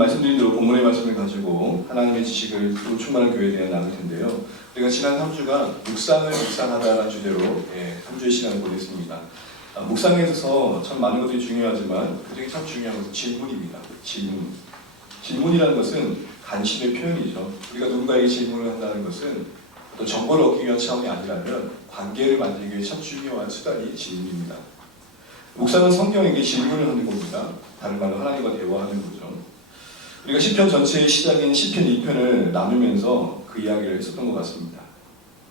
말씀드린 대로 본문의 말씀을 가지고 하나님의 지식을 충만한 교회에 대해 나눌 텐데요. 우리가 지난 3주간 묵상을 묵상하다라는 주제로 3주의 시간을 보냈습니다. 묵상에 있어서 참 많은 것들이 중요하지만 그중에 참 중요한 것은 질문입니다. 질문이라는 것은 관심의 표현이죠. 우리가 누군가에게 질문을 한다는 것은 또 정보를 얻기 위한 차원이 아니라면 관계를 만들기 위해 참 중요한 수단이 질문입니다. 묵상은 성경에게 질문을 하는 겁니다. 다른 말로 하나님과 대화하는 거죠. 우리가 시편 전체의 시작인 시편 2편을 나누면서 그 이야기를 했었던 것 같습니다.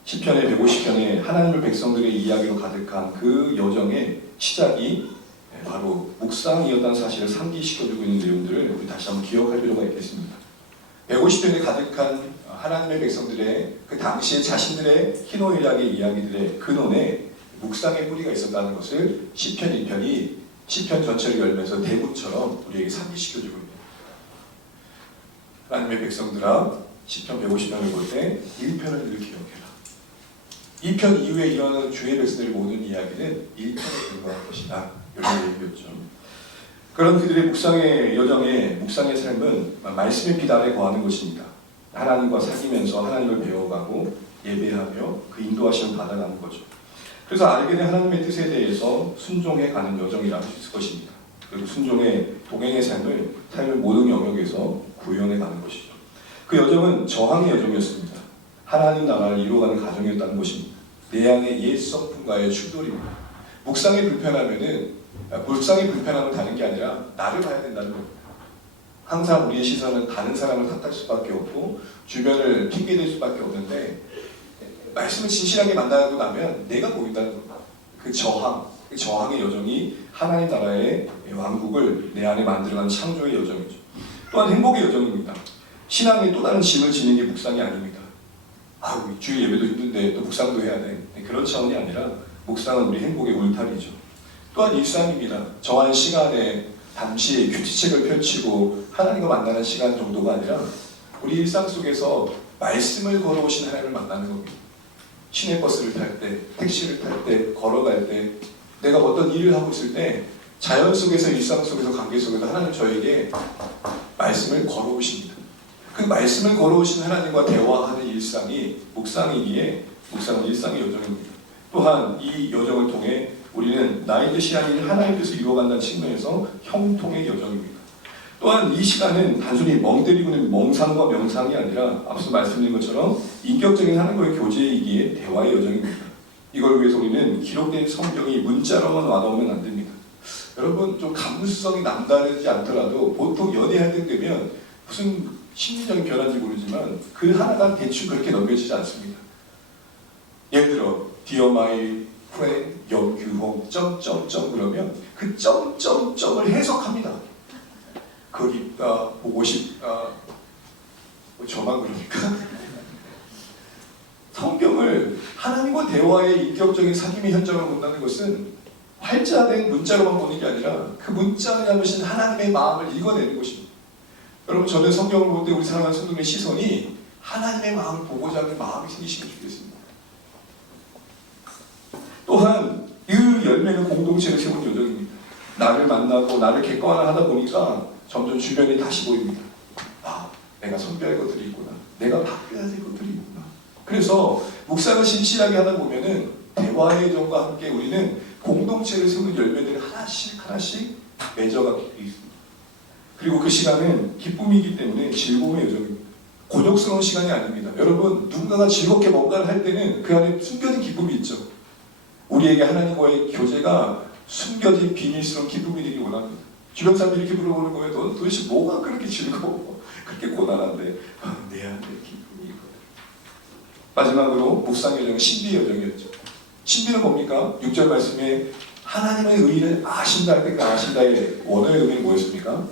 시편의 150편에 하나님의 백성들의 이야기로 가득한 그 여정의 시작이 바로 묵상이었다는 사실을 상기시켜주고 있는 내용들을 우리 다시 한번 기억할 필요가 있겠습니다. 150편에 가득한 하나님의 백성들의 그 당시에 자신들의 희노애락의 이야기들의 근원에 묵상의 뿌리가 있었다는 것을 시편 2편이 시편 전체를 열면서 대문처럼 우리에게 상기시켜주고 있습니다. 하나님의 백성들아, 시편 150편을 볼 때 1편을 늘 기억해라. 2편 이후에 일어나는 주의 백성들의 모든 이야기는 1편에 불과한 것이다. 이런 얘기였죠. 그런 그들의 묵상의 여정에 묵상의 삶은 말씀의 빛 아래 거하는 것입니다. 하나님과 사귀면서 하나님을 배워가고 예배하며 그 인도하심을 받아가는 거죠. 그래서 알게 된 하나님의 뜻에 대해서 순종해 가는 여정이라고 할 수 있을 것입니다. 그리고 순종의 동행의 삶의 모든 영역에서 구현해 가는 것이죠. 그 여정은 저항의 여정이었습니다. 하나님 나라를 이루어가는 과정이었다는 것입니다. 내 안의 옛 성품과의 충돌입니다. 묵상이 불편함은 다른 게 아니라 나를 봐야 된다는 겁니다. 항상 우리의 시선은 다른 사람을 탓할 수밖에 없고 주변을 핑계댈 수밖에 없는데 말씀을 진실하게 만나고 나면 내가 보인다는 겁니다. 그 저항의 여정이 하나님 나라의 왕국을 내 안에 만들어가는 창조의 여정이죠. 또한 행복의 여정입니다. 신앙의 또 다른 짐을 지는 게 묵상이 아닙니다. 주일 예배도 힘든데 또 묵상도 해야 돼. 그런 차원이 아니라 묵상은 우리 행복의 울타리죠. 또한 일상입니다. 정한 시간에 잠시 큐티책을 펼치고 하나님과 만나는 시간 정도가 아니라 우리 일상 속에서 말씀을 걸어오신 하나님을 만나는 겁니다. 시내버스를 탈 때, 택시를 탈 때, 걸어갈 때, 내가 어떤 일을 하고 있을 때 자연 속에서, 일상 속에서, 관계 속에서 하나님 저에게 말씀을 걸어오십니다. 그 말씀을 걸어오신 하나님과 대화하는 일상이 묵상이기에 묵상은 일상의 여정입니다. 또한 이 여정을 통해 우리는 나의 뜻이 아닌 하나님의 뜻을 이루어간다는 측면에서 형통의 여정입니다. 또한 이 시간은 단순히 멍 때리고 있는 멍상과 명상이 아니라 앞서 말씀드린 것처럼 인격적인 하나님과의 교제이기에 대화의 여정입니다. 이걸 위해서 우리는 기록된 성경이 문자로만 와닿으면 안 됩니다. 여러분 좀 감수성이 남다르지 않더라도 보통 연애할 때 되면 무슨 심리적인 변화인지 모르지만 그 하나가 대충 그렇게 넘겨지지 않습니다. 예를 들어 Dear my friend 염규홍 점점점 그러면 그 점점점을 해석합니다. 거기다 보고 싶다. 저만 그러니까? 성경을 하나님과 대화의 인격적인 사귐의 현장을 본다는 것은 활자된 문자로만 보는 게 아니라 그 문자에 담으신 하나님의 마음을 읽어내는 것입니다. 여러분 저는 성경을 볼 때 우리 사랑하는 성도님의 시선이 하나님의 마음을 보고자 하는 마음이 생기시면 좋겠습니다. 또한 이 열매는 공동체를 세운 여정입니다. 나를 만나고 나를 객관화하다 보니까 점점 주변이 다시 보입니다. 내가 선별할 것들이 있구나. 내가 바뀌어야 될 것들이 있구나. 그래서 묵상을 신실하게 하다 보면은 대화의 여정과 함께 우리는 공동체를 세우는 열매들을 하나씩 맺어가게 있습니다. 그리고 그 시간은 기쁨이기 때문에 즐거움의 여정입니다. 곤욕스러운 시간이 아닙니다. 여러분 누군가가 즐겁게 뭔가를 할 때는 그 안에 숨겨진 기쁨이 있죠. 우리에게 하나님과의 교제가 숨겨진 비밀스러운 기쁨이 되기 원합니다. 주변 사람들이 이렇게 물어보는 거예요. 넌 도대체 뭐가 그렇게 즐거워? 그렇게 고단한데 내 안에 기쁨이 있거든. 마지막으로 묵상의 여정은 신비의 여정이었죠. 신비는 뭡니까? 6절 말씀에 하나님의 의를 아신다 할 때 그 아신다의 원어의 의미는 뭐였습니까?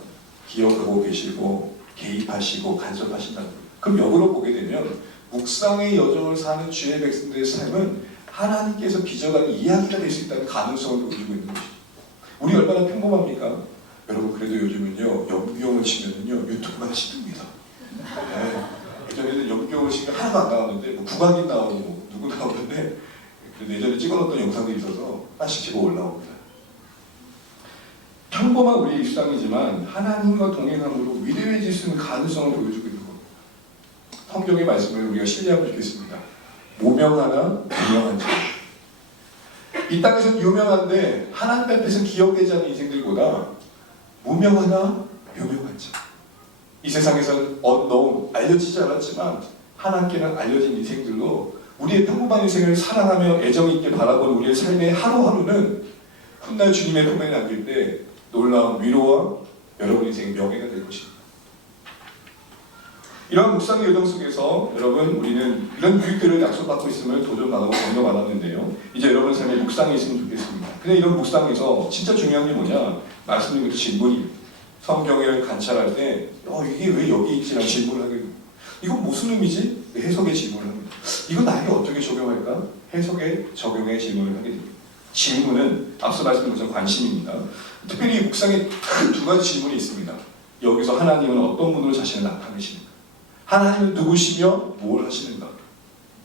기억하고 계시고 개입하시고 간섭하신다는 거예요. 그럼 역으로 보게 되면 묵상의 여정을 사는 주의 백성들의 삶은 하나님께서 빚어가는 이야기가 될 수 있다는 가능성을 보여주고 있는 것이죠. 우리 얼마나 평범합니까? 여러분 그래도 요즘은요 염기용을 치면은요 유튜브가 힘듭니다. 예전에는 염기용을 치면 하나도 안 나왔는데 국악인 나오고 누구 나오는데 그래도 예전에 찍어놓던 영상들이 있어서 하나씩 찍어 올라옵니다. 평범한 우리의 일상이지만 하나님과 동행함으로 위대해질 가능성을 보여주고 있는 겁니다. 성경의 말씀을 우리가 신뢰하면 좋겠습니다. 모명하나 유명한 자. 이 땅에서는 유명한데 하나님 앞에서는 기억되지 않는 인생들보다 무명하나 유명한 자. 이 세상에서는 unknown, 알려지지 않았지만 하나님께는 알려진 인생들로 우리의 평범한 인생을 사랑하며 애정 있게 바라본 우리의 삶의 하루하루는 훗날 주님의 품에 안길 때 놀라운 위로와 여러분 인생의 명예가 될 것입니다. 이러한 묵상의 여정 속에서 여러분 우리는 이런 교육들을 약속받고 있음을 도전받고 격려받았는데요. 이제 여러분 삶에 묵상이 있으면 좋겠습니다. 근데 이런 묵상에서 진짜 중요한 게 뭐냐? 말씀드린 것도 질문입니다. 성경을 관찰할 때 이게 왜 여기 있지? 라는 질문을 하게 됩니다. 이건 무슨 의미지? 해석의 질문을 합니다. 이건 나에게 어떻게 적용할까? 해석의 적용의 질문을 하게 됩니다. 질문은 앞서 말씀드린 것처럼 관심입니다. 특별히 묵상에 큰 두 가지 질문이 있습니다. 여기서 하나님은 어떤 분으로 자신을 나타내십니까? 하나님은 누구시며 뭘 하시는가?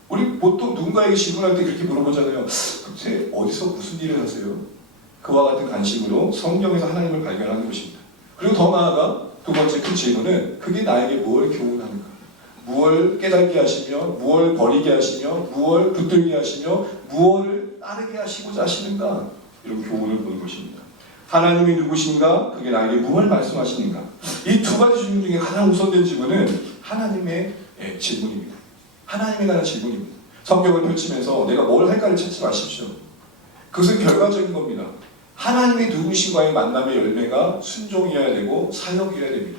우리 보통 누군가에게 질문할 때 그렇게 물어보잖아요. 도대체 어디서 무슨 일을 하세요? 그와 같은 관심으로 성경에서 하나님을 발견하는 것입니다. 그리고 더 나아가 두 번째 큰 질문은 그게 나에게 뭘 교훈하는가? 무엇을 깨닫게 하시며 무엇을 버리게 하시며 무엇을 붙들게 하시며 무엇을 따르게 하시고자 하시는가? 이런 교훈을 보는 것입니다. 하나님이 누구신가? 그게 나에게 무엇을 말씀하시는가? 이 두 가지 질문 중에 가장 우선된 질문은 하나님의 질문입니다. 하나님에 관한 질문입니다. 성경을 펼치면서 내가 뭘 할까를 찾지 마십시오. 그것은 결과적인 겁니다. 하나님이 누구신가의 만남의 열매가 순종이어야 되고 사역이어야 됩니다.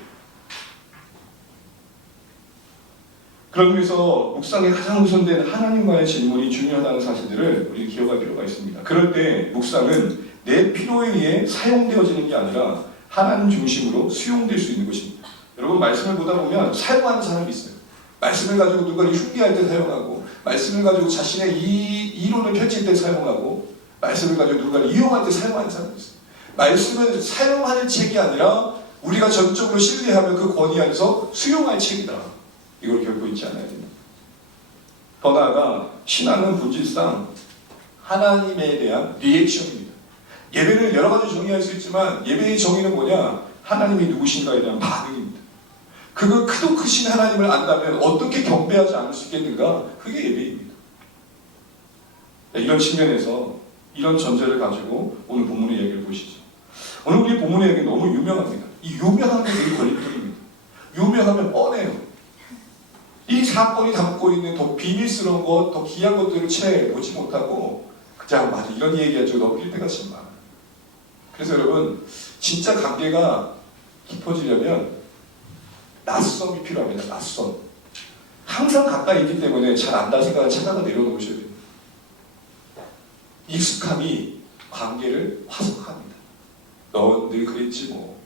그런 의미에서 묵상에 가장 우선된 하나님과의 질문이 중요하다는 사실들을 우리는 기억할 필요가 있습니다. 그럴 때 묵상은 내 필요에 의해 사용되어지는 게 아니라 하나님 중심으로 수용될 수 있는 것입니다. 여러분 말씀을 보다 보면 사용하는 사람이 있어요. 말씀을 가지고 누가 흉기할 때 사용하고 말씀을 가지고 자신의 이론을 펼칠 때 사용하고 말씀을 가지고 누군가를 이용할 때 사용하는 사람이 있어요. 말씀은 사용하는 책이 아니라 우리가 전적으로 신뢰하며 그 권위 안에서 수용할 책이다. 이걸 결코 잊지 않아야 됩니다. 더 나아가 신앙은 본질상 하나님에 대한 리액션입니다. 예배를 여러 가지 정의할 수 있지만 예배의 정의는 뭐냐? 하나님이 누구신가에 대한 반응입니다. 그걸 크도 크신 하나님을 안다면 어떻게 경배하지 않을 수 있겠는가? 그게 예배입니다. 이런 측면에서 이런 전제를 가지고 오늘 본문의 얘기를 보시죠. 오늘 우리 본문의 얘기는 너무 유명합니다. 이 유명한 게 되게 걸림돌입니다. 유명하면 뻔해요. 이 사건이 담고 있는 더 비밀스러운 것, 더 귀한 것들을 채 보지 못하고 그냥 맞아 이런 얘기하죠. 넘길 때가 참 많아요. 그래서 여러분 진짜 관계가 깊어지려면 낯섦이 필요합니다. 낯섦. 항상 가까이 있기 때문에 잘 안다는 생각을 찾아가 내려놓으셔야 됩니다. 익숙함이 관계를 화석합니다. 넌 늘 그랬지 뭐.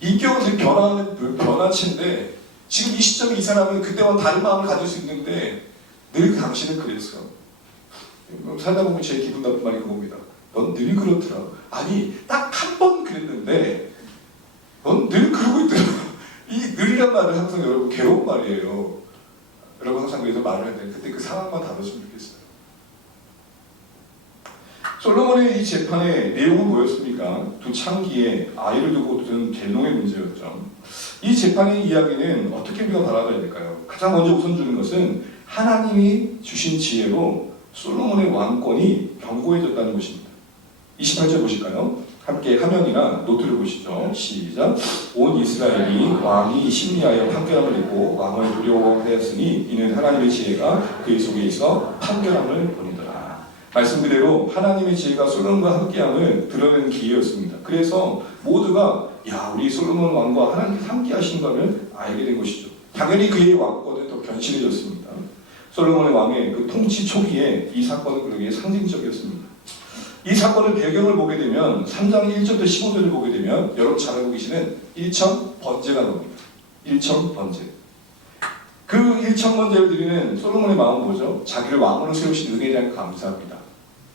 인격은 늘 변화하는 변화체인데 지금 이 시점에 이 사람은 그때와 다른 마음을 가질 수 있는데 늘 당신은 그랬어. 살다 보면 제 기분 나쁜 말이 그겁니다. 넌 늘 그렇더라. 아니 딱 한 번 그랬는데 넌 늘 그러고 있더라. 이 늘이란 말은 항상 여러분 괴로운 말이에요. 여러분 항상 그래서 말을 할 때 그때 그 상황만 다뤘으면 좋겠어요. 솔로몬의 이 재판의 내용은 뭐였습니까? 두 창기에 아이를 두고 둔 델롱의 문제였죠. 이 재판의 이야기는 어떻게 우리가 바라봐야 될까요? 가장 먼저 우선 주는 것은 하나님이 주신 지혜로 솔로몬의 왕권이 견고해졌다는 것입니다. 28절 보실까요? 함께 화면이나 노트를 보시죠. 시작. 온 이스라엘이 왕이 심리하여 판결함을 내고 왕을 두려워하였으니 이는 하나님의 지혜가 그의 속에 있어 판결함을 보내더라. 말씀 그대로 하나님의 지혜가 솔로몬과 함께함을 드러내는 기회였습니다. 그래서 모두가 야 우리 솔로몬 왕과 하나님께서 함께 하신 것을 알게 된 것이죠. 당연히 그의 왕권은 더 견실해졌습니다. 솔로몬의 왕의 그 통치 초기에 이 사건은 그러기에 상징적이었습니다. 이 사건의 배경을 보게 되면 3장 1절부터 15절을 보게 되면 여러분 잘 알고 계시는 일천 번제가 나옵니다. 일천 번제. 그 일천 번제를 드리는 솔로몬의 마음은 뭐죠? 자기를 왕으로 세우신 은혜에 대한 감사합니다.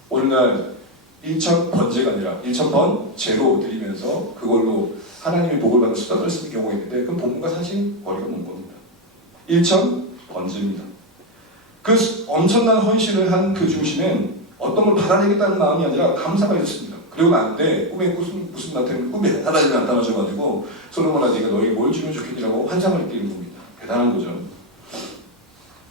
오늘날 일천 번제가 아니라 일천 번제로 드리면서 그걸로 하나님의 복을 받는 수단을 쓰는 경우가 있는데 그건 본문과 사실 거리가 먼 겁니다. 일천 번제입니다. 그 엄청난 헌신을 한 그 중심엔 어떤 걸 받아내겠다는 마음이 아니라 감사가 있었습니다. 그리고 나는데 꿈에 무슨 나타나는 꿈에 하나님이 나타나셔가지고 솔로몬아 네가 너에게 뭘 주면 좋겠냐고 환상을 띄는 겁니다. 대단한 거죠.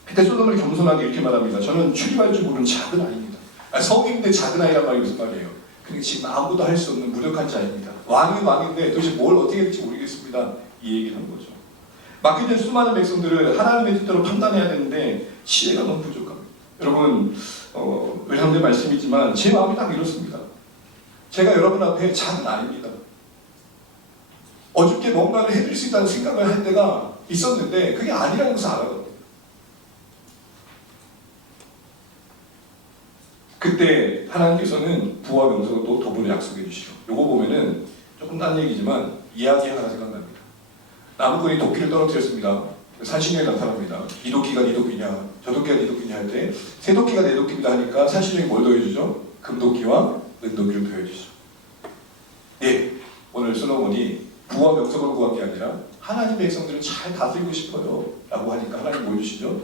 그때 솔로몬이 겸손하게 이렇게 말합니다. 저는 출입할 줄 모르는 작은 아이입니다. 성인인데 작은 아이란 말이 무슨 말이에요? 그러니까 지금 아무도 할 수 없는 무력한 자입니다. 왕은 왕인데 도대체 뭘 어떻게 해야 될지 모르겠습니다. 이 얘기를 한 거죠. 맡겨진 수많은 백성들을 하나님의 뜻대로 판단해야 되는데 지혜가 너무 부족합니다. 여러분 외상된 말씀이지만 제 마음이 딱 이렇습니다. 제가 여러분 앞에 작은 아이입니다. 어저께 뭔가를 해드릴 수 있다는 생각을 할 때가 있었는데 그게 아니라는 것을 알아요. 그때 하나님께서는 부와 명성도 더불어 약속해 주시죠. 요거 보면은 조금 딴 얘기지만 이야기 하나 생각납니다. 나무꾼이 도끼를 떨어뜨렸습니다. 산신령이 나타납니다. 이 도끼가 네 도끼냐, 저 도끼가 네 도끼냐 할 때 새 도끼가 내 도끼입니다 하니까 산신령이 뭘 더해주죠? 금도끼와 은도끼를 더해주죠. 네, 오늘 솔로몬이 부와 명성을 구한 게 아니라 하나님의 백성들을 잘 다스리고 싶어요 라고 하니까 하나님 뭐 해주시죠?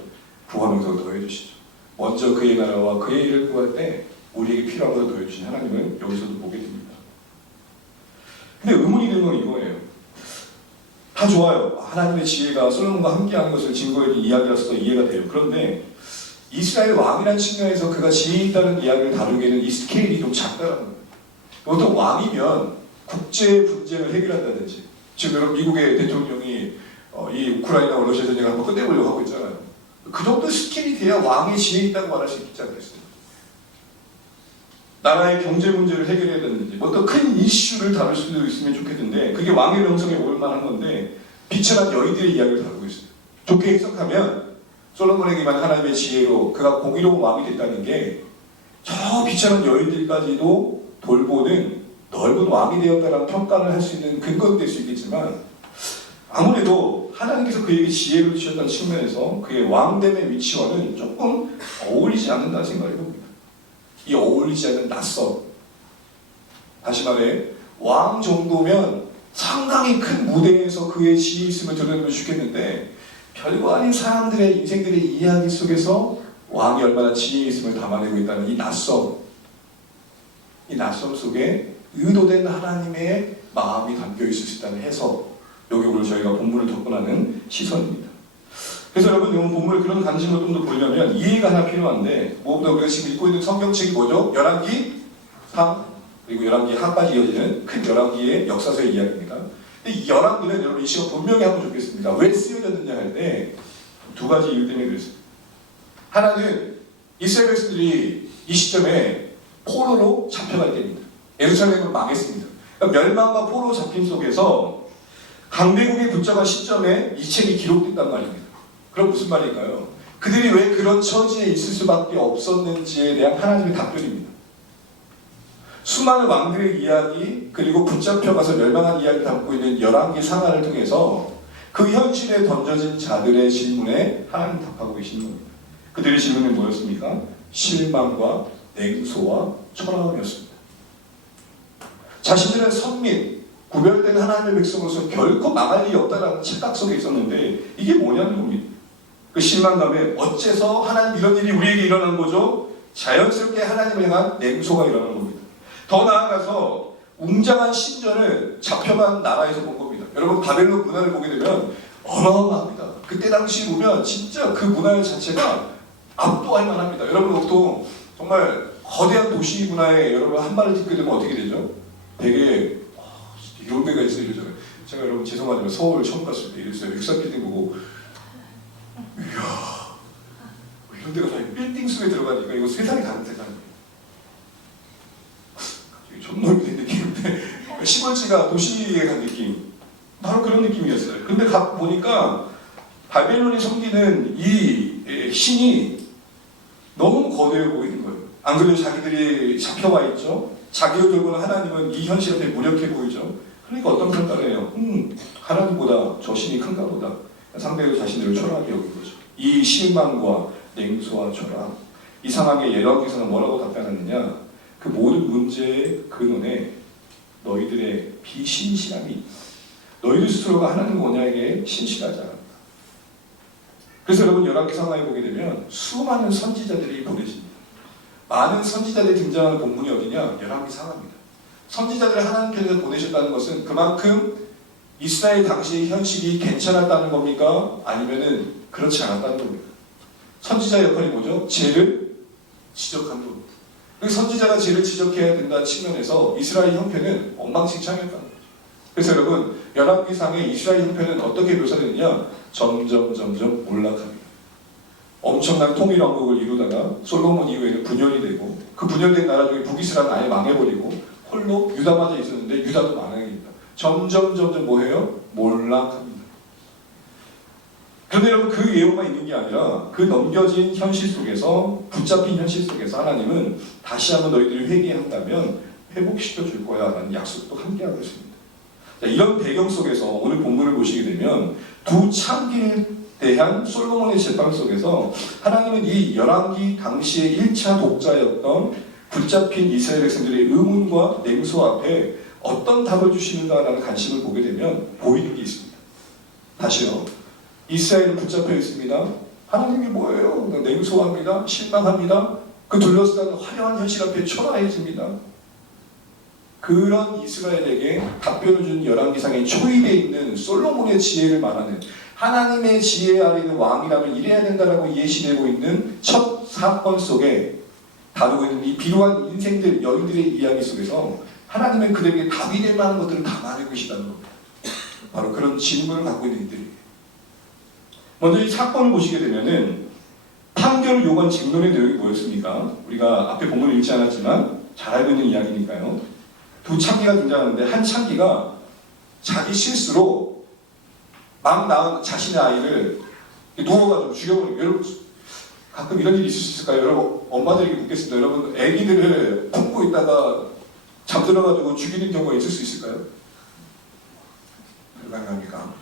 부와 명성을 더해주시죠. 먼저 그의 나라와 그의 일을 구할 때 우리에게 필요한 것을 더해주신 하나님을 여기서도 보게 됩니다. 근데 의문이 드는 건 이거예요. 다 좋아요. 하나님의 지혜가 솔로몬과 함께하는 것을 증거해 준 이야기라서 이해가 돼요. 그런데 이스라엘 왕이라는 측면에서 그가 지혜 있다는 이야기를 다루기에는 이 스케일이 좀 작다는 거예요. 보통 왕이면 국제 분쟁을 해결한다든지 지금 여러분 미국의 대통령이 이 우크라이나와 러시아 전쟁을 한번 끝내보려고 하고 있잖아요. 그 정도 스케일이 돼야 왕의 지혜 있다고 말할 수 있지 않겠어요? 나라의 경제 문제를 해결해야 되는지 어떤 큰 이슈를 다룰 수도 있으면 좋겠는데 그게 왕의 명성에 올 만한 건데 비천한 여인들의 이야기를 다루고 있어요. 좋게 해석하면 솔로몬에게만 하나님의 지혜로 그가 공의로운 왕이 됐다는 게 저 비천한 여인들까지도 돌보는 넓은 왕이 되었다는 평가를 할 수 있는 근거가 될 수 있겠지만 아무래도 하나님께서 그에게 지혜를 주셨다는 측면에서 그의 왕됨의 위치와는 조금 어울리지 않는다는 생각이 듭니다. 이 어울리지 않는 낯선, 다시 말해 왕 정도면 상당히 큰 무대에서 그의 지혜 있음을 드러내면 좋겠는데 별거 아닌 사람들의 인생들의 이야기 속에서 왕이 얼마나 지혜 있음을 담아내고 있다는 이 낯선 속에 의도된 하나님의 마음이 담겨있을 수 있다는 해석, 여기 오늘 저희가 본문을 접근하는 시선입니다. 그래서 여러분, 이 본문을 그런 관심을 좀 더 보려면 이해가 하나 필요한데, 무엇보다 우리가 지금 읽고 있는 성경책이 뭐죠? 열왕기 3, 그리고 열왕기 하까지 이어지는 큰 열왕기의 역사서의 이야기입니다. 근데 이 열왕기는 여러분 이 시간 분명히 하면 좋겠습니다. 왜 쓰여졌느냐 할 때 두 가지 이유 때문에 그랬습니다. 하나는 이스라엘 백성들이 이 시점에 포로로 잡혀갈 때입니다. 예루살렘은 망했습니다. 그러니까 멸망과 포로 잡힘 속에서 강대국이 붙잡은 시점에 이 책이 기록됐단 말입니다. 그럼 무슨 말일까요? 그들이 왜 그런 처지에 있을 수밖에 없었는지에 대한 하나님의 답변입니다. 수많은 왕들의 이야기 그리고 붙잡혀가서 멸망한 이야기를 담고 있는 열왕기 상하를 통해서 그 현실에 던져진 자들의 질문에 하나님 답하고 계시는 겁니다. 그들의 질문은 뭐였습니까? 실망과 냉소와 초라함이었습니다. 자신들은 선민, 구별된 하나님의 백성으로서 결코 망할 일이 없다는 착각 속에 있었는데 이게 뭐냐는 겁니다. 그 실망감에 어째서 하나님 이런 일이 우리에게 일어난 거죠? 자연스럽게 하나님을 향한 냉소가 일어난 겁니다. 더 나아가서 웅장한 신전을 잡혀간 나라에서 본 겁니다. 여러분 바벨론 문화를 보게 되면 어마어마합니다. 그때 당시 보면 진짜 그 문화 자체가 압도할 만합니다. 여러분 보통 정말 거대한 도시 문화에 여러분 한 발을 딛게 되면 어떻게 되죠? 되게 이런 데가 있어요 이러잖아요. 제가 여러분 죄송하지만 서울 처음 갔을 때 이랬어요. 엑사필딩 보고 이야 이런 데가 다 빌딩 속에 들어가니까 이거 세상이 다른 세상이에요. 존놈이 된 느낌인데 시골지가 도시에 간 느낌 바로 그런 느낌이었어요. 근데 보니까 바벨론이 섬기는 이 신이 너무 거대해 보이는 거예요. 안 그래도 자기들이 잡혀와 있죠. 자기를 돌보는 하나님은 이 현실 앞에 무력해 보이죠. 그러니까 어떤 평가를 해요? 하나님보다 저 신이 큰가 보다. 상대로 자신들을 초라하게 여긴 거죠. 이 실망과 냉소와 초라함. 이 상황에 열왕기서는 뭐라고 답변하느냐? 그 모든 문제의 근원에 너희들의 비신실함이 있다. 너희들 스스로가 하나님 언약에 신실하지 않았다. 그래서 여러분 열왕기 상하에 보게 되면 수많은 선지자들이 보내집니다. 많은 선지자들이 등장하는 본문이 어디냐? 열왕기 상하입니다. 선지자들을 하나님께서 보내셨다는 것은 그만큼 이스라엘 당시의 현실이 괜찮았다는 겁니까? 아니면은 그렇지 않았다는 겁니까? 선지자의 역할이 뭐죠? 죄를 지적하는 겁니다. 선지자가 죄를 지적해야 된다는 측면에서 이스라엘 형편은 엉망진창이었다는 거죠. 그래서 여러분, 열왕기상의 이스라엘 형편은 어떻게 묘사되느냐? 점점 몰락합니다. 엄청난 통일왕국을 이루다가 솔로몬 이후에는 분열이 되고, 그 분열된 나라 중에 북이스라엘은 아예 망해버리고 홀로 유다마저 있었는데 유다도 망해버립니다. 점점 뭐예요? 몰락합니다. 그런데 여러분, 그 예언만 있는 게 아니라 그 넘겨진 현실 속에서, 붙잡힌 현실 속에서 하나님은 다시 한번 너희들이 회개한다면 회복시켜 줄 거야 라는 약속도 함께하고 있습니다. 자, 이런 배경 속에서 오늘 본문을 보시게 되면 두 창기에 대한 솔로몬의 재판 속에서 하나님은 이 열왕기 당시의 1차 독자였던 붙잡힌 이스라엘 백성들의 의문과 냉소 앞에 어떤 답을 주시는가라는 관심을 보게 되면 보이는 게 있습니다. 다시요. 이스라엘은 붙잡혀 있습니다. 하나님이 뭐예요? 냉소합니다. 실망합니다. 그 둘러싼 화려한 현실 앞에 초라해집니다. 그런 이스라엘에게 답변을 준 열왕기상에 초입에 있는 솔로몬의 지혜를 말하는, 하나님의 지혜 아래 있는 왕이라면 이래야 된다라고 예시되고 있는 첫 사건 속에 다루고 있는 이 비루한 인생들, 여인들의 이야기 속에서 하나님은 그들에게 답이 될 만한 것들을 담아내고 계시다는 겁니다. 바로 그런 질문을 갖고 있는 이들이. 먼저 이 사건을 보시게 되면은 판결을 요구한 직론의 내용이 뭐였습니까? 우리가 앞에 본문을 읽지 않았지만 잘 알고 있는 이야기니까요. 두 창기가 등장하는데, 한 창기가 자기 실수로 막 낳은 자신의 아이를 누워가지고 죽여버리고, 여러분 가끔 이런 일이 있을 수 있을까요? 여러분, 엄마들에게 묻겠습니다. 여러분, 아기들을 품고 있다가 잠들어가지고 죽이는 경우가 있을 수 있을까요? 불가능합니까?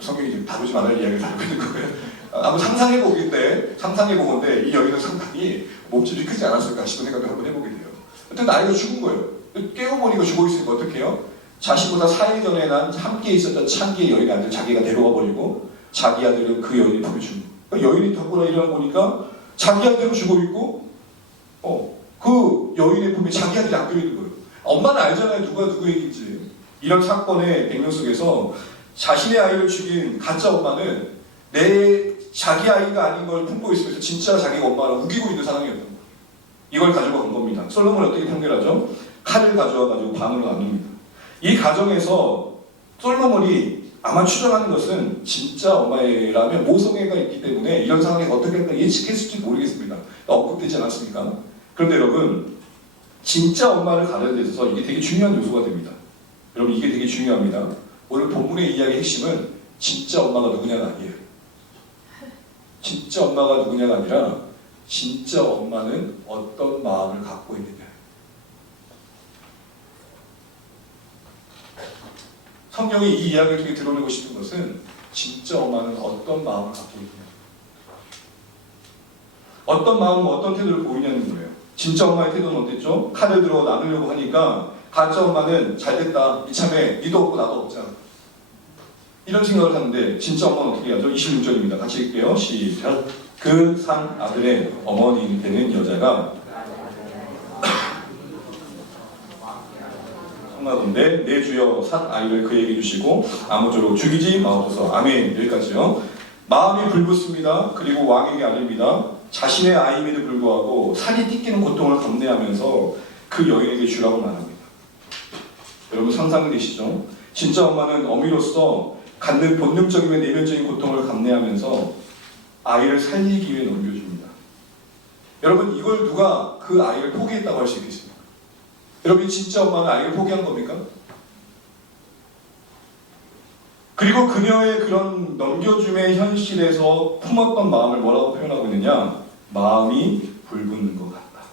성경이 지금 다루지 말아야 이야기를 다루고 있는 거예요. 한번 상상해보건데 이 여인은 상당히 몸집이 크지 않았을까 싶은 생각을 한번 해보게 돼요. 근데 아이가 죽은 거예요. 깨워보니까 죽어있으니까 어떻게 해요? 자신보다 4일 전에 난 함께 있었던 창기의 여인 아들 자기가 데려가 버리고 자기 아들은 그 여인이 품에 죽는 거예요. 그러니까 여인이 덕분에 일어나 보니까 자기 아들은 죽어있고 그 여인의 품에 자기 아들이 안 들어있는 거예요. 엄마는 알잖아요. 누가 누구 얘기인지. 이런 사건의 배경 속에서 자신의 아이를 죽인 가짜 엄마는 내 자기 아이가 아닌 걸 품고 있으면서 진짜 자기가 엄마를 우기고 있는 상황이었던 거예요. 이걸 가지고 간 겁니다. 솔로몬은 어떻게 판결하죠? 칼을 가져와가지고 방으로 나눕니다. 이 과정에서 솔로몬이 아마 추정하는 것은 진짜 엄마라면 모성애가 있기 때문에 이런 상황에 어떻게 할까 예측했을지 모르겠습니다. 언급되지 않았습니까? 그런데 여러분, 진짜 엄마를 가르는 데 있어서 이게 되게 중요한 요소가 됩니다. 여러분, 이게 되게 중요합니다. 오늘 본문의 이야기의 핵심은 진짜 엄마가 누구냐가 아니에요. 진짜 엄마가 누구냐가 아니라 진짜 엄마는 어떤 마음을 갖고 있느냐. 성경이 이 이야기를 통해 드러내고 싶은 것은 진짜 엄마는 어떤 마음을 갖고 있느냐. 어떤 마음과 어떤 태도를 보이냐는 거예요. 진짜 엄마의 태도는 어땠죠? 칼을 들어 나누려고 하니까 가짜 엄마는 잘됐다. 이참에 니도 없고 나도 없자. 이런 생각을 하는데 진짜 엄마는 어떻게 하죠? 26절입니다. 같이 읽게요. 시작. 그 산 아들의 어머니 되는 여자가 성나건대 내 주여 산 아이를 그에게 주시고 아무쪼록 죽이지 마옵소서. 아멘. 여기까지요. 마음이 불붙습니다. 그리고 왕에게 아닙니다. 자신의 아임에도 불구하고 살이 찢기는 고통을 감내하면서 그 여인에게 주라고 말합니다. 여러분 상상되시죠? 진짜 엄마는 어미로서 갖는 본능적이며 내면적인 고통을 감내하면서 아이를 살리기 위해 넘겨줍니다. 여러분, 이걸 누가 그 아이를 포기했다고 할 수 있겠습니까? 여러분, 진짜 엄마는 아이를 포기한 겁니까? 그리고 그녀의 그런 넘겨줌의 현실에서 품었던 마음을 뭐라고 표현하고 있느냐? 마음이 불붙는 것 같다.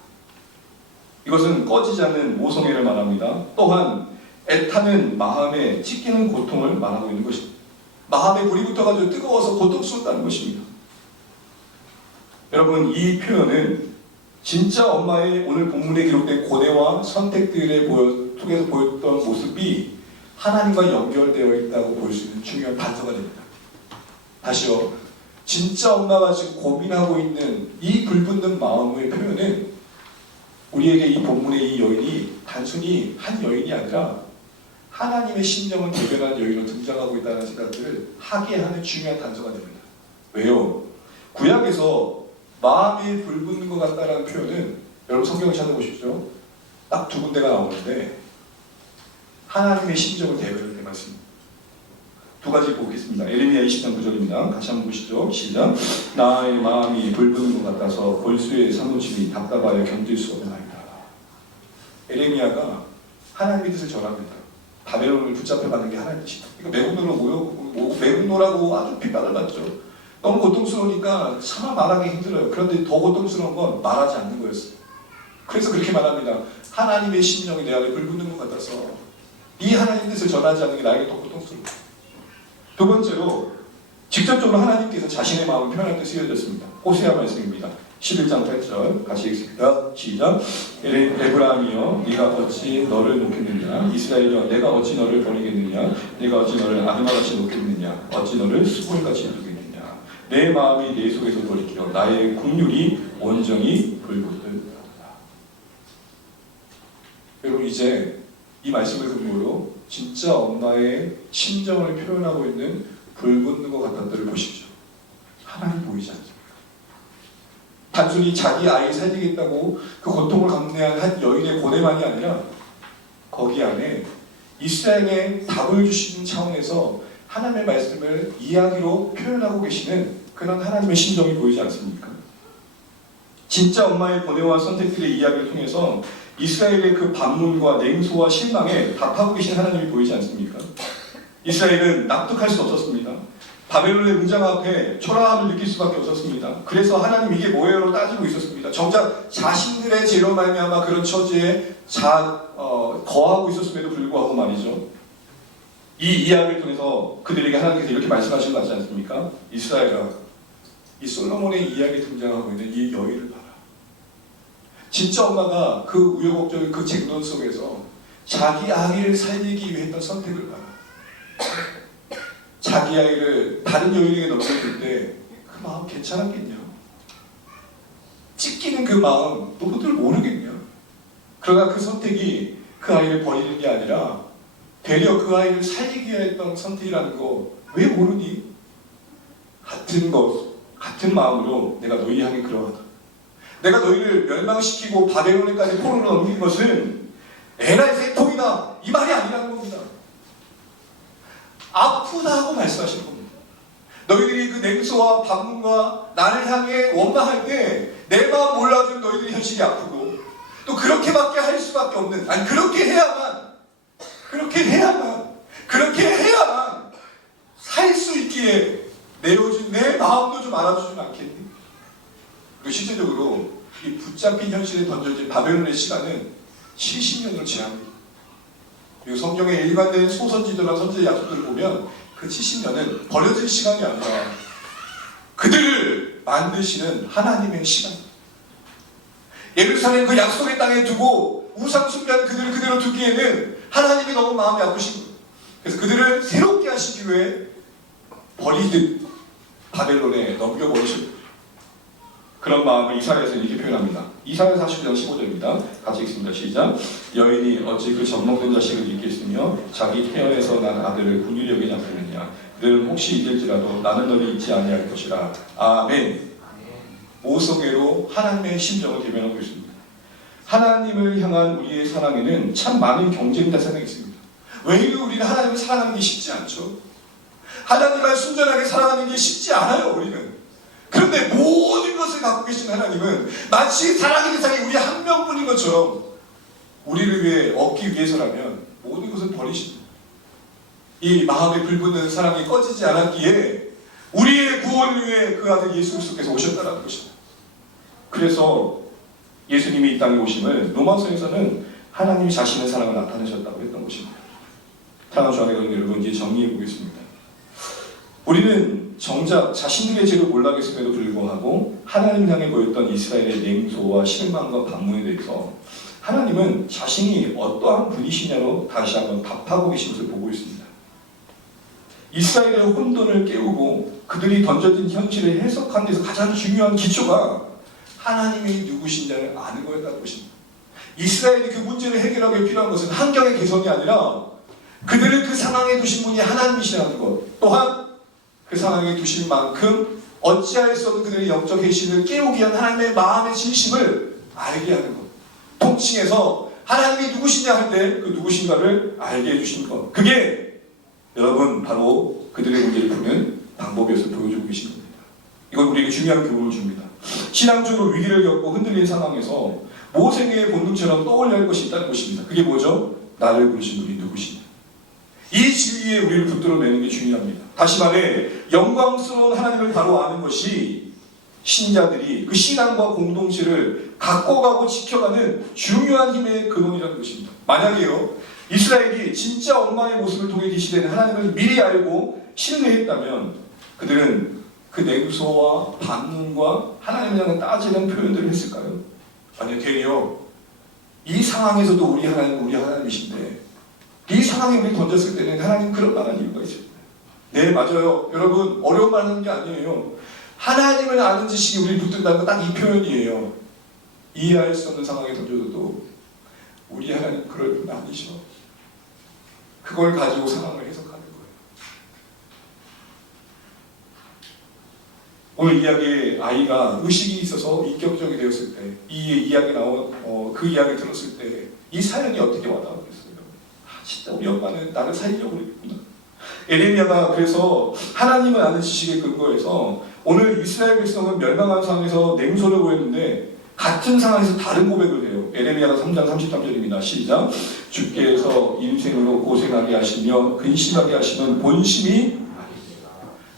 이것은 꺼지지 않는 모성애를 말합니다. 또한 애타는 마음에 찢기는 고통을 말하고 있는 것입니다. 마음에 불이 붙어가지고 뜨거워서 고통스럽다는 것입니다. 여러분, 이 표현은 진짜 엄마의 오늘 본문에 기록된 고뇌와 선택들에 통해서 보였던 모습이 하나님과 연결되어 있다고 볼 수 있는 중요한 단서가 됩니다. 다시요. 진짜 엄마가 지금 고민하고 있는 이 불붙는 마음의 표현은 우리에게 이 본문의 이 여인이 단순히 한 여인이 아니라 하나님의 심정을 대변하는 여인으로 등장하고 있다는 생각들을 하게 하는 중요한 단서가 됩니다. 왜요? 구약에서 마음이 불붙는 것 같다라는 표현은 여러분 성경을 찾아보십시오. 딱 두 군데가 나오는데 하나님의 심정을 대변할 때 말씀입니다. 두 가지 보겠습니다. 에레미야 20장 9절입니다. 같이 한번 보시죠. 시작. 나의 마음이 불붙는 것 같아서 골수의 사무침이 답답하여 견딜 수 없나이다. 에레미야가 하나님의 뜻을 전합니다. 바벨론을 붙잡혀가는 게 하나님의 뜻이다. 그러니까 매국노라고 아주 핍박을 받죠. 너무 고통스러우니까 차마 말하기 힘들어요. 그런데 더 고통스러운 건 말하지 않는 거였어요. 그래서 그렇게 말합니다. 하나님의 심령이 내 안에 불붙는 것 같아서 이 하나님 뜻을 전하지 않는 게 나에게 더 고통스러워요. 두 번째로 직접적으로 하나님께서 자신의 마음을 표현할 때 쓰여졌습니다. 호세아 말씀입니다. 11장 8절 같이 읽습니다. 시작. 에브라임이여 네가 어찌 너를 놓겠느냐, 이스라엘이여 내가 어찌 너를 버리겠느냐, 네가 어찌 너를 아드마같이 놓겠느냐, 어찌 너를 수골같이 두겠느냐. 내 마음이 내 속에서 돌이켜 나의 국률이 온전히 불붙을. 여러분 이제 이 말씀을 근거로 진짜 엄마의 심정을 표현하고 있는 불붙는 것 같다들을 보십시오. 하나님 보이지 않습니까? 단순히 자기 아이 살리겠다고 그 고통을 감내한 한 여인의 고뇌만이 아니라 거기 안에 이스라엘에 답을 주시는 차원에서 하나님의 말씀을 이야기로 표현하고 계시는 그런 하나님의 심정이 보이지 않습니까? 진짜 엄마의 고뇌와 선택들의 이야기를 통해서 이스라엘의 그 반문과 냉소와 실망에 답하고 계신 하나님이 보이지 않습니까? 이스라엘은 납득할 수 없었습니다. 바벨론의 문장 앞에 초라함을 느낄 수밖에 없었습니다. 그래서 하나님 이게 뭐예요로 따지고 있었습니다. 정작 자신들의 죄로 말미암아 그런 처지에 거하고 있었음에도 불구하고 말이죠. 이 이야기를 통해서 그들에게 하나님께서 이렇게 말씀하신 거 같지 않습니까? 이스라엘아, 이 솔로몬의 이야기에 등장하고 있는 이 여인을 봐라. 진짜 엄마가 그 우여곡절 그 쟁론 속에서 자기 아이를 살리기 위해 했던 선택을 봐라. 자기 아이를 다른 여인에게 넘겼을 때 그 마음 괜찮았겠냐? 찢기는 그 마음 너희들 모르겠냐? 그러나 그 선택이 그 아이를 버리는 게 아니라 되려 그 아이를 살리기 위해 했던 선택이라는 거 왜 모르니? 같은 마음으로 내가 너희 향해 그러하다. 내가 너희를 멸망시키고 바벨론에까지 포로로 넘긴 것은 에라의 세통이다 이 말이 아니라는 겁니다. 아프다 하고 말씀하시는 겁니다. 너희들이 그 냉소와 반문과 나를 향해 원망할 때 내 마음 몰라주는 너희들이 현실이 아프고 또 그렇게밖에 할 수밖에 없는, 아니 그렇게 해야만 살 수 있기에 내어준 내 마음도 좀 알아주지 않겠니? 그리고 실제적으로 이 붙잡힌 현실에 던져진 바벨론의 시간은 70년으로 지납니다. 그리고 성경의 일관된 소선지도나 선지의 약속들을 보면 그 70년은 버려진 시간이 아니라 그들을 만드시는 하나님의 시간. 예루살렘 그 약속의 땅에 두고 우상 숭배하는 그들을 그대로 두기에는 하나님이 너무 마음이 아프신 거예요. 그래서 그들을 새롭게 하시기 위해 버리듯 바벨론에 넘겨버리신 그런 마음을 이사야에서 이렇게 표현합니다. 이사야 40장 15절입니다. 같이 읽습니다. 시작. 여인이 어찌 그 젖먹는 자식을 잊겠으며 자기 태어에서 난 아들을 긍휼히 여기지 않겠느냐. 그들은 혹시 잊을지라도 나는 너를 잊지 아니할 것이라. 아멘. 모성애로 하나님의 심정을 대변하고 있습니다. 하나님을 향한 우리의 사랑에는 참 많은 경쟁이 발생하고 있습니다. 왜냐하면 우리는 하나님을 사랑하는 게 쉽지 않죠. 하나님을 순전하게 사랑하는 게 쉽지 않아요. 우리는. 그런데 모든 것을 갖고 계신 하나님은 마치 사랑의 대상이 우리 한 명뿐인 것처럼 우리를 위해 얻기 위해서라면 모든 것을 버리십니다. 이 마음에 불붙는 사랑이 꺼지지 않았기에 우리의 구원을 위해 그 아들 예수 그리스도께서 오셨다는 것입니다. 그래서 예수님이 이 땅에 오심을 로마서에서는 하나님이 자신의 사랑을 나타내셨다고 했던 것입니다. 사랑하는 주 안에 있는 여러분, 이제 정리해 보겠습니다. 우리는 정작 자신들의 죄를 몰라겠음에도 불구하고 하나님 향해 보였던 이스라엘의 냉소와 실망과 반문에 대해서 하나님은 자신이 어떠한 분이시냐로 다시 한번 답하고 계신 것을 보고 있습니다. 이스라엘의 혼돈을 깨우고 그들이 던져진 현실을 해석하는 데서 가장 중요한 기초가 하나님이 누구신지를 아는 거였다는 것입니다. 이스라엘이 그 문제를 해결하기 필요한 것은 환경의 개선이 아니라 그들을 그 상황에 두신 분이 하나님이시라는 것, 또한 그 상황에 두신 만큼 어찌할 수 없는 그들의 영적 해신을 깨우기 위한 하나님의 마음의 진심을 알게 하는 것, 통칭해서 하나님이 누구시냐 할 때 그 누구신가를 알게 해주신 것, 그게 여러분 바로 그들의 문제를 푸는 방법이어서 보여주고 계신 겁니다. 이건 우리에게 중요한 교훈을 줍니다. 신앙적으로 위기를 겪고 흔들린 상황에서 모세의 본능처럼 떠올려야 할 것이 있다는 것입니다. 그게 뭐죠? 나를 부르신 분이 누구시냐. 이 진리에 우리를 붙들어내는 게 중요합니다. 다시 말해 영광스러운 하나님을 바로 아는 것이 신자들이 그 신앙과 공동체를 가꿔가고 지켜가는 중요한 힘의 근원이라는 것입니다. 만약에요, 이스라엘이 진짜 엉망의 모습을 통해 계시되는 하나님을 미리 알고 신뢰했다면 그들은 그 냉소와 반문과 하나님을 향해 따지는 표현들을 했을까요? 아니요, 되려 이 상황에서도 우리 하나님이신데 이 상황에 우리 던졌을 때는 하나님 그런 말하는 이유가 있습니다. 네, 맞아요. 여러분, 어려운 말 하는 게 아니에요. 하나님을 아는 지식이 우리 붙든다는 건 딱 이 표현이에요. 이해할 수 없는 상황에 던져도 우리 하나님 그럴 분 아니셔. 그걸 가지고 상황을 해석하는 거예요. 오늘 이야기에 아이가 의식이 있어서 인격적이 되었을 때, 이 이야기 그 이야기 들었을 때 이 사연이 어떻게 와닿았겠어요? 진짜 우리 엄마는 나를 살리려고 그랬구나. 에레미야가 그래서 하나님을 아는 지식에 근거해서 오늘 이스라엘 백성은 멸망한 상황에서 냉소를 보였는데 같은 상황에서 다른 고백을 해요. 에레미야가 3장 33절입니다. 시작. 주께서 인생으로 고생하게 하시며 근심하게 하시면 본심이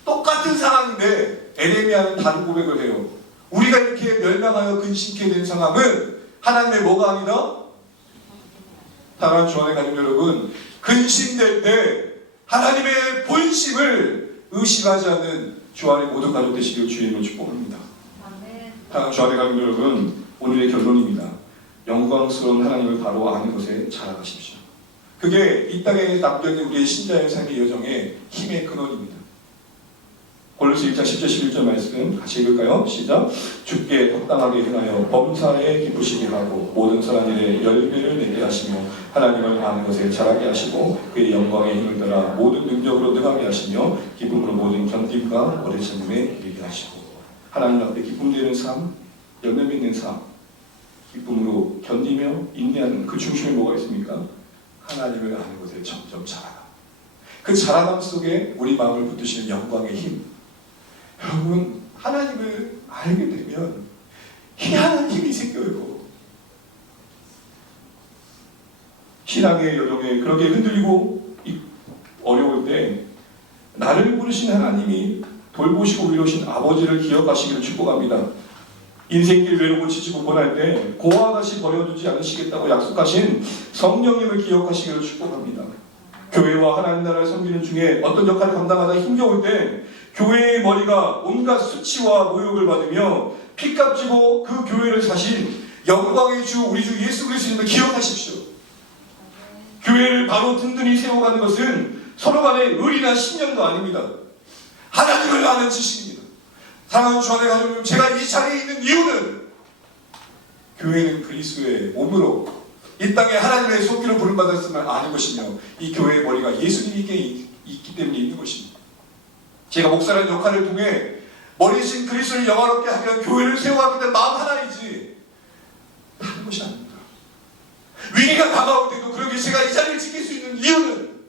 똑같은 상황인데 에레미야는 다른 고백을 해요. 우리가 이렇게 멸망하여 근심케 된 상황은 하나님의 뭐가 아니다? 사랑하는 주 안에 가족 여러분, 근심될 때 하나님의 본심을 의심하지 않는 주 안에 모든 가족 되시길 주의 이름으로 축복합니다. 사랑하는 주 안에 가족 여러분, 오늘의 결론입니다. 영광스러운 하나님을 바로 아는 것에 자라가십시오. 그게 이 땅에 남겨진 우리의 신자의 삶의 여정의 힘의 근원입니다. 골로새 1장 10절 11절 말씀 같이 읽을까요? 시작. 주께 적당하게 행하여 범사에 기쁘시게 하고 모든 선한 일에 열매를 맺게 하시며 하나님을 아는 것에 자라게 하시고 그의 영광의 힘을 따라 모든 능력으로 능하게 하시며 기쁨으로 모든 견딤과 오래 참음에 이르게 하시고. 하나님 앞에 기쁨되는 삶, 열매 맺는 삶, 기쁨으로 견디며 인내하는 그 중심에 뭐가 있습니까? 하나님을 아는 것에 점점 자라가. 그 자라남 속에 우리 마음을 붙드시는 영광의 힘. 여러분, 하나님을 알게 되면 희한한 힘이 생겨요. 신앙의 여정에 그렇게 흔들리고 어려울 때 나를 부르신 하나님이 돌보시고 위로하신 아버지를 기억하시기를 축복합니다. 인생길 외롭고 지치고 고날 때 고와 같이 버려두지 않으시겠다고 약속하신 성령님을 기억하시기를 축복합니다. 교회와 하나님 나라를 섬기는 중에 어떤 역할을 감당하다 힘겨울 때 교회의 머리가 온갖 수치와 모욕을 받으며 피값지고 그 교회를 사신 영광의 주 우리 주 예수 그리스도님을 기억하십시오. 교회를 바로 든든히 세워가는 것은 서로 간의 의리나 신념도 아닙니다. 하나님을 아는 지식입니다. 사랑하는 주 안에 가족 여러분, 제가 이 자리에 있는 이유는 교회는 그리스도의 몸으로 이 땅에 하나님의 손길을 부름받았음을 아는 것이며 이 교회의 머리가 예수님께 있기 때문에 있는 것입니다. 제가 목사라는 역할을 통해 머리신 그리스도를 영화롭게 하기 위한 교회를 세워가기 위한 마음 하나이지 다른 것이 아닙니다. 위기가 다가올 때도 그렇게 제가 이 자리를 지킬 수 있는 이유는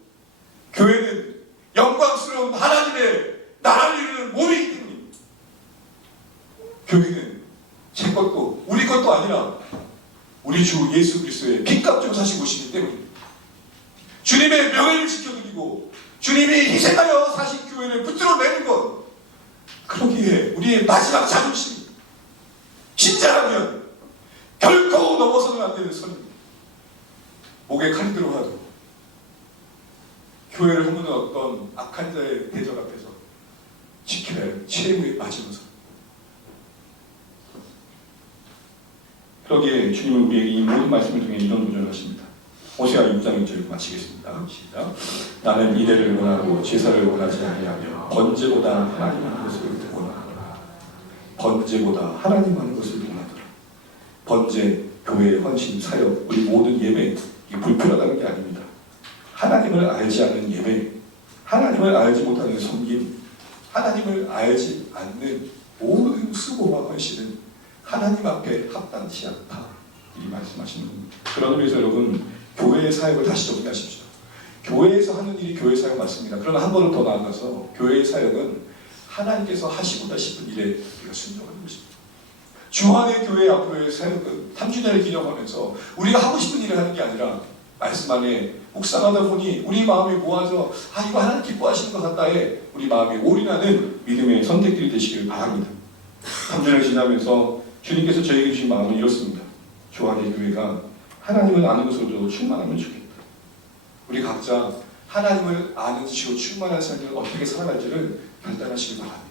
교회는 영광스러운 하나님의 나라를 이루는 몸이기 때문입니다. 교회는 제 것도 우리 것도 아니라 우리 주 예수 그리스도의 빚값 주고 사신 곳이기 때문입니다. 주님의 명예를 지켜드리고 주님이 희생하여 사신 교회를 붙들어내는 것, 그러기에 우리의 마지막 자존심, 신자라면 결코 넘어서는 안 되는 선입니다. 목에 칼이 들어가도 교회를 허무는 어떤 악한 자의 대적 앞에서 지켜야 할 최후의 마지막 선. 그러기에 주님은 우리에게 이 모든 말씀을 통해 이런 도전을 하십니다. 호세아 6장 1절 마치겠습니다. 시작. 나는 이대를 원하고 제사를 원하지 아니하며 번제보다 하나님 하는 것을 원하노라. 번제보다 하나님 하는 것을 원하노라. 번제, 교회의 헌신, 사역, 우리 모든 예배 이게 불필요하다는 게 아닙니다. 하나님을 알지 않은 예배, 하나님을 알지 못하는 섬김, 하나님을 알지 않는 모든 수고와 헌신은 하나님 앞에 합당치 않다. 이 말씀하시는 겁니다. 그런 의미에서 여러분, 교회의 사역을 다시 정리하십시오. 교회에서 하는 일이 교회 사역 맞습니다. 그러나 한 걸음 더 나아가서 교회의 사역은 하나님께서 하시고자 싶은 일에 우리가 순종하는 것입니다. 주한의 교회 앞으로의 사역은 3주년을 기념하면서 우리가 하고 싶은 일을 하는 게 아니라 말씀 안에 묵상하다 보니 우리 마음이 모아져 이거 하나님 기뻐하시는 것 같다에 우리 마음이 올인하는 믿음의 선택들이 되시길 바랍니다. 3주년을 지나면서 주님께서 저에게 주신 마음은 이렇습니다. 주한의 교회가 하나님을 아는 것으로 충만하면 좋겠다. 우리 각자 하나님을 아는 지식으로 충만한 삶을 어떻게 살아갈지를 결단하시길 바랍니다.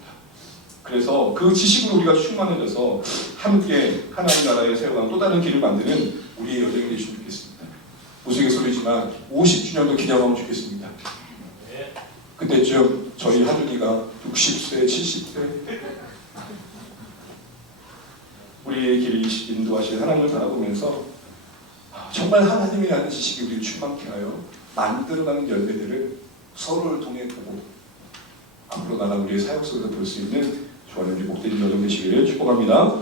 그래서 그 지식으로 우리가 충만해져서 함께 하나님 나라의 세워가는 또 다른 길을 만드는 우리의 여정이 되시면 좋겠습니다. 우스갯소리지만 50주년도 기념하면 좋겠습니다. 그때쯤 저희 하준이가 60세, 70세 우리의 길을 인도하실 하나님을 바라보면서 정말 하나님이라는 지식이 우리를 충만케 하여 만들어가는 열매들을 서로를 통해 보고 앞으로 나아가 우리의 사역 속에서 볼 수 있는 주와 우리 목되는 여정 되시기를 축복합니다.